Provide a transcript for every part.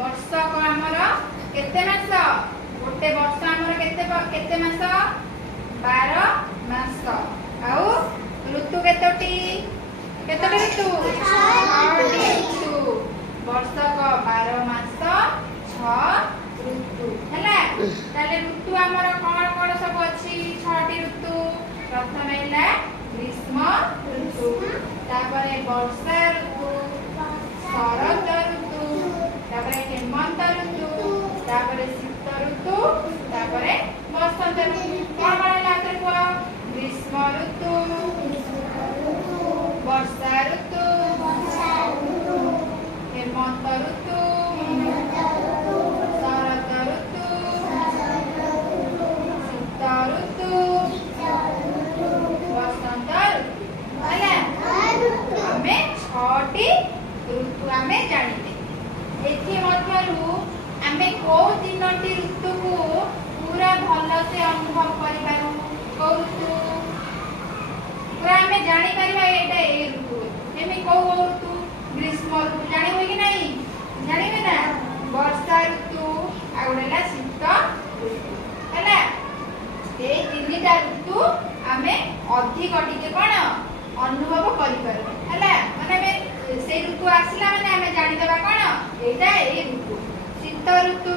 वर्षक आमर केते मास गोटे वर्ष आमर केते मास 12 मास आउ ऋतु केतोटी ऋतु 6टी ऋतु वर्षक 12 मास 6 ऋतु हैला ताले ऋतु आमर कोन कोन सब अछि 6टी ऋतु प्रथम हैला ग्रीष्म ऋतु तापरे वर्षा ऋतु शरद ऋतु तापरे हेमंत ऋतु तापरे शीत ऋतु तापरे बसंत ऋतु कोन माने लागो ग्रीष्म ऋतु वर्षा ऋतु हेमंत ऋतु शरद ऋतु शीत ऋतु बसंत ऋतु हैला हमें 6टी ऋतु हमें जानिले एथि मध्यरु हमें को 3टी ऋतु को पूरा भल से अनुभव करि पारू को ऋतु पूरा हमें जानि परिबा एटा ए ऋतु एमे को ऋतु ग्रीष्म ऋतु जानि होई कि नहीं जानिबे ना वर्षा ऋतु आ गोडेला शीत ऋतु हैला ए तीनटा ऋतु हमें अधिक टिके कोन अनुभव करि पारू हैला माने से ऋतु आसिला माने हमें जानि देबा कोन एटा ए ऋतु शीत ऋतु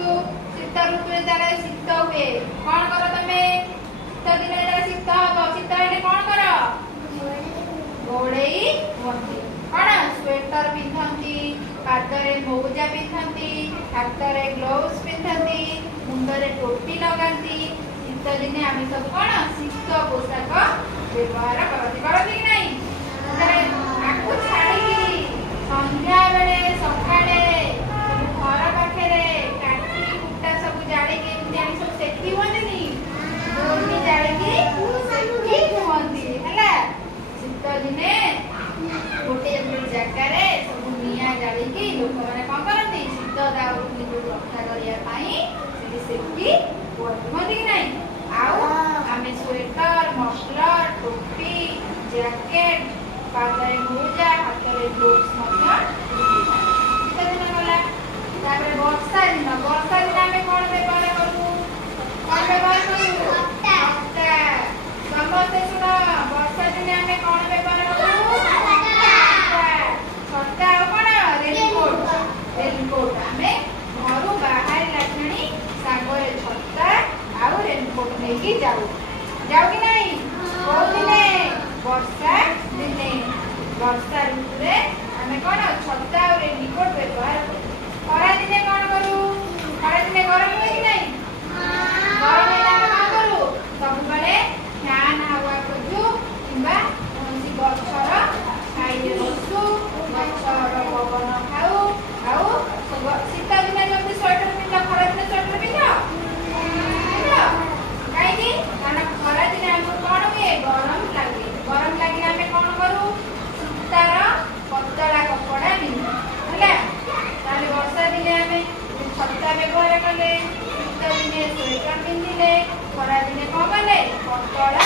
जरा शीत हुए कोन करो तमे शीत दिन जरा शीत हो शीत हेले कोन करो घोड़ेई हुंती कोन स्वेटर पिंधंती पादरे मोजा पिंधंती हाथरे ग्लोव्स पिंधंती मुंडरे टोपी लगांती शीत दिने आमे सब कोन शीत पोशाक व्यवहार करती कि नहीं आकु छाड़ी संध्या बेले सकाळे सब घर पाखे काठी कुटा सब जाड़ी के सब सेठी होनी दोनी जाड़ी की सेठी होती हैला शीत दिने गोटे जगह सब निया जाड़ी की लोक माने कोन करती शीत दाउरू को रक्षा करिया पई सेठी होती कि नहीं आउ आमे स्वेटर मफलर टोपी जैकेट पादरे मोजा हाथरे ग्लोव्स मध्य शीत दिन गला तापर वर्षा दिन आमे कोन व्यवहार करू छत्ता समस्त सुन वर्षा दिन आमे कोन व्यवहार करू छत्ता कोन रेनकोट आमे घरु बाहर लागणी सागरे छत्ता आउ रेनकोट नेकी जाऊ कि नहीं को दिने वर्षा दिने वर्षा ऋतु रे हमें कोन छत्ता और रेनकोट व्यवहार करू खरा दिने कोन करू खरा दिने गरम होई कि नहीं गरम हेला कोन करू सब बळे फैन हवा खोजू किबा कोनसी गछर छाइले बसू गछर पवन खाऊ आउ सब शीत दिने जल्दी स्वेटर पिंध खरा दिने स्वेटर पिंध काई काना खरा दिने हमको कोन हुए गरम लागे हमें कोन करू सूतार पतला कपड़ा पिंधु हैला ताले वर्षा दिने हमें छत्ता व्यवहार कले शीत दिने स्वेटर पिंधिले खरा दिने कोन कले पतला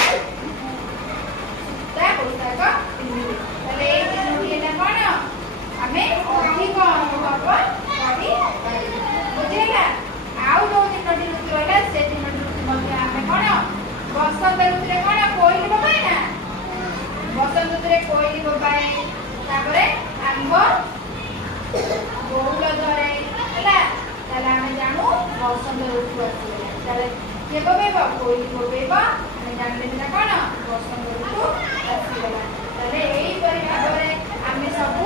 सूता पोशाक पिंधिले ताले ए दिनटी एटा कोन हमें अधिक अनुभव करि बुझिला आउ जो 3टी ऋतु रहला से 3टी ऋतु मध्ये हमें कोन बसंत ऋतु रे कोन कोइली बबाई ना बसंत ऋतु रे कोइली बबाई तापरे आंब बहुल धरे हैला ताले हमें जानू बसंत ऋतु आसीला ताले के बबेबा कोइली बबेबा हमें जानले ना कोन बसंत ऋतु आसीला ताले एई परि भाबरे हमें सब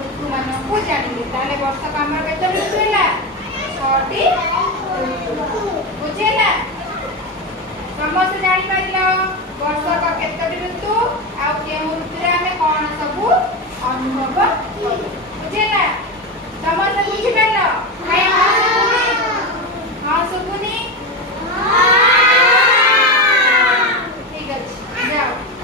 ऋतु मानन को जानिले ताले वर्ष कामर केते ऋतु हैला 6टी ऋतु बुझिला समस्त